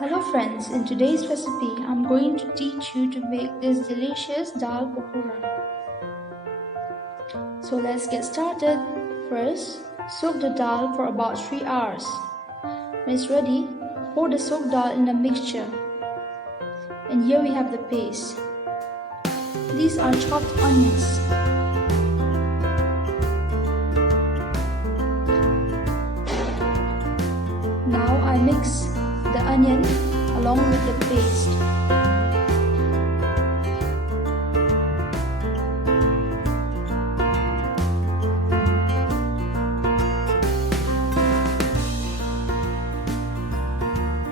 Hello friends, in today's recipe I'm going to teach you to make this delicious dal pakora. So let's get started. First, soak the dal for about 3 hours. When it's ready, pour the soaked dal in a mixture. And here we have the paste. These are chopped onions. Now I mix the onion along with the paste.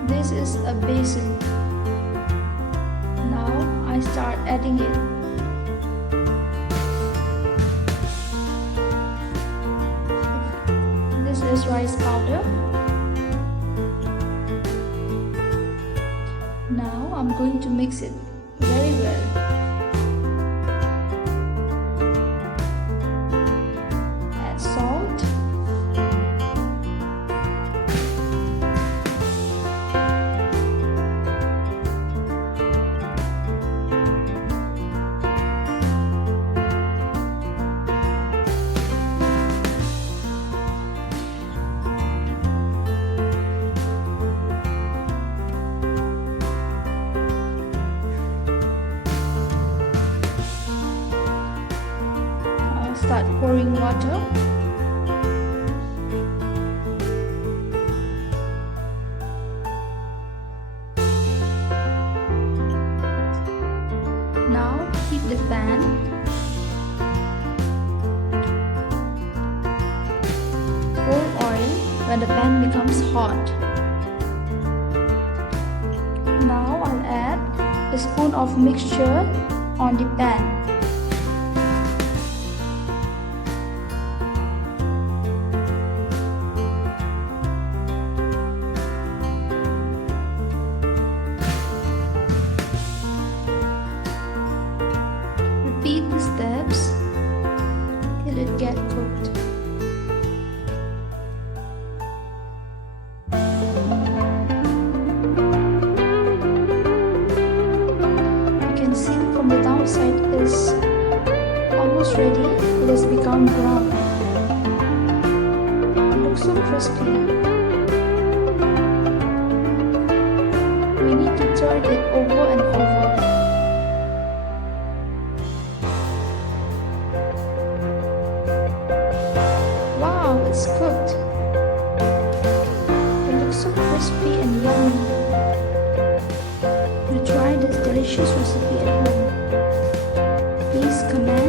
This is a basin. Now I start adding it. This is rice powder. Now I'm going to mix it very well. Add salt. Start pouring water. Now heat the pan. Pour oil when the pan becomes hot. Now I'll add a spoon of mixture on the pan. Repeat the steps till it gets cooked. You can see from the downside is almost ready. It has become brown. It looks so crispy. We need to turn it over and over. It's cooked. It looks so crispy and yummy. You try this delicious recipe at home. Please comment